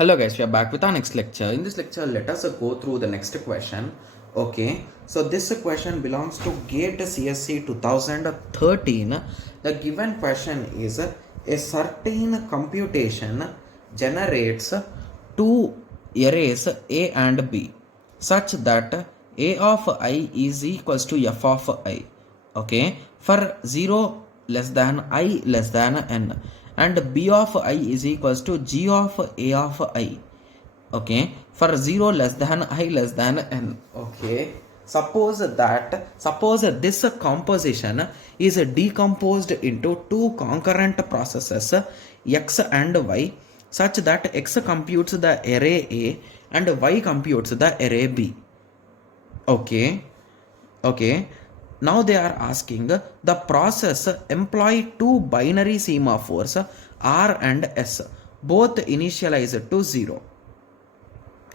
Hello guys, we are back with our next lecture. In this lecture, let us go through the next question. Okay, so this question belongs to GATE CSC 2013. The given question is a certain computation generates two arrays A and B such that A of I is equals to F of I. Okay, for 0 less than I less than n, and B of I is equals to G of A of I. Okay, for 0 less than I less than n. Okay, suppose this composition is decomposed into two concurrent processes x and y, such that x computes the array A and y computes the array B. Okay, now they are asking the process employ two binary semaphores R and S, both initialized to 0.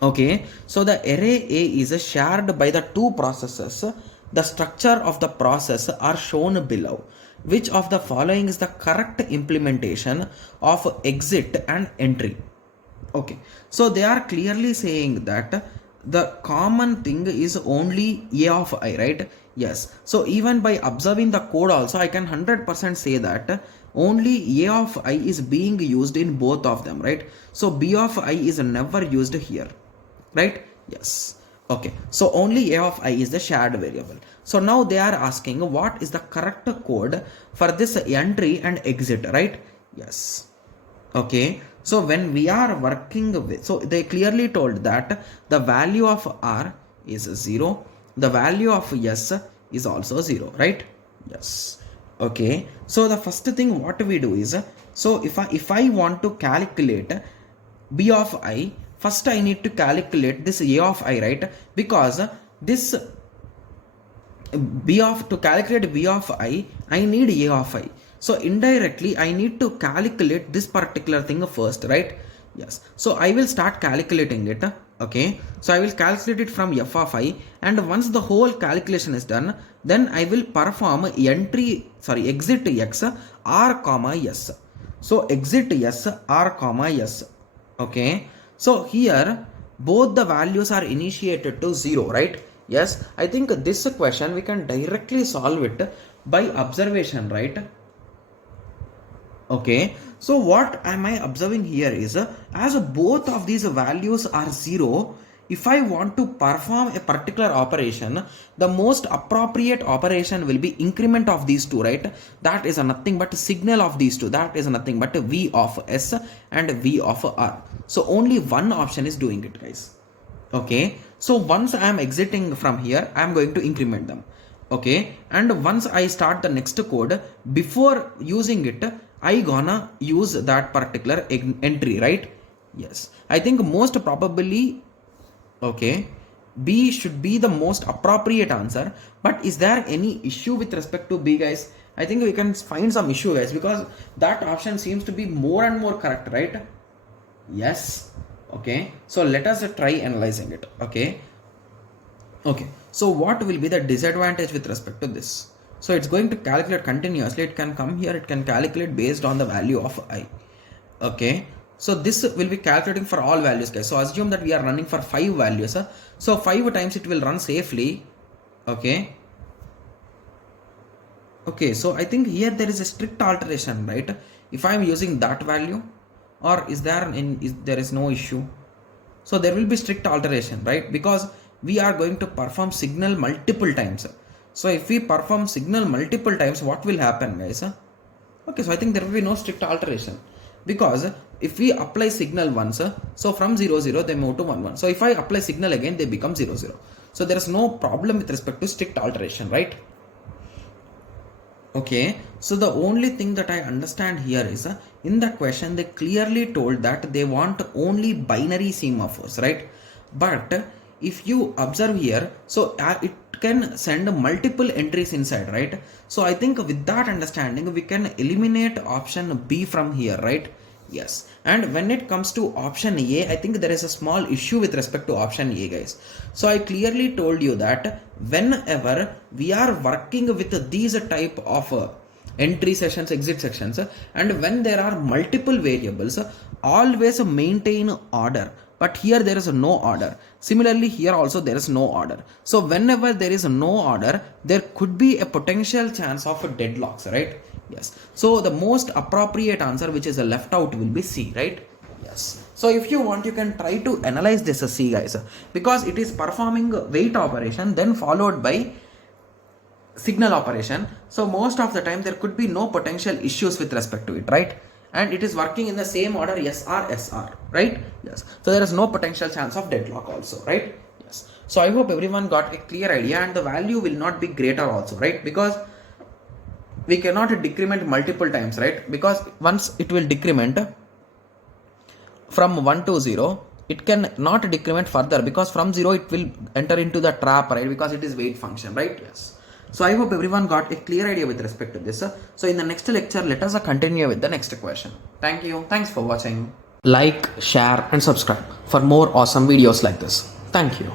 Okay, so the array A is shared by the two processes. The structure of the process are shown below. Which of the following is the correct implementation of exit and entry? Okay, so they are clearly saying that the common thing is only A of I, right? Yes, so even by observing the code also, I can 100% say that only A of I is being used in both of them, right? So B of I is never used here, right? Yes. Okay, so only A of I is the shared variable. So now they are asking what is the correct code for this entry and exit, right? Yes. Okay, so when we are working with, so they clearly told that the value of R is 0, the value of S is also 0, right? Yes. Okay, so the first thing what we do is, so if I want to calculate B of I, first I need to calculate this A of I, right? Because this to calculate B of I need A of I. So indirectly I need to calculate this particular thing first, right? Yes. So I will start calculating it. Okay. So I will calculate it from F of I, and once the whole calculation is done, then I will perform exit X R comma S. So exit S R comma S. Okay. So here both the values are initiated to 0, right? Yes, I think this question we can directly solve it by observation, right? Okay, so what am I observing here is as both of these values are 0, if I want to perform a particular operation, the most appropriate operation will be increment of these two, right? That is nothing but signal of these two. That is nothing but V of S and V of R. So only one option is doing it, guys. Okay, so once I am exiting from here, I am going to increment them. Okay, and once I start the next code, before using it, I gonna use that particular entry, right? Yes, I think most probably, okay, B should be the most appropriate answer. But is there any issue with respect to B, guys? I think we can find some issue, guys, because that option seems to be more and more correct, right? Yes. Okay, so let us try analyzing it. Okay, so what will be the disadvantage with respect to this? So it's going to calculate continuously. It can come here, it can calculate based on the value of I. Okay, so this will be calculating for all values, guys. So assume that we are running for 5 values. So 5 times it will run safely. Okay, so I think here there is a strict alteration, right? If I am using that value, or there is no issue? So there will be strict alteration, right? Because we are going to perform signal multiple times. So if we perform signal multiple times, what will happen, guys? Okay, so I think there will be no strict alteration, because if we apply signal once, so from 0 0 they move to 1 1. So if I apply signal again, they become 0 0. So there is no problem with respect to strict alteration, right? Okay, so the only thing that I understand here is in the question they clearly told that they want only binary semaphores, right? But if you observe here, so it can send multiple entries inside, right? So I think with that understanding we can eliminate option B from here, right? Yes, and when it comes to option A, I think there is a small issue with respect to option A, guys. So I clearly told you that whenever we are working with these type of entry sections, exit sections, and when there are multiple variables, always maintain order. But here there is no order. Similarly, here also there is no order. So whenever there is no order, there could be a potential chance of deadlocks, right? Yes. So the most appropriate answer, which is left out, will be C, right? Yes. So if you want, you can try to analyze this C, guys, because it is performing wait operation, then followed by signal operation. So most of the time there could be no potential issues with respect to it, right? And it is working in the same order SR, right? Yes. So there is no potential chance of deadlock also, right? Yes. So I hope everyone got a clear idea, and the value will not be greater also, right? Because we cannot decrement multiple times, right? Because once it will decrement from 1 to 0, it can not decrement further, because from 0 it will enter into the trap, right? Because it is wait function, right? Yes. So I hope everyone got a clear idea with respect to this. So in the next lecture, let us continue with the next question. Thank you. Thanks for watching. Like, share and subscribe for more awesome videos like this. Thank you.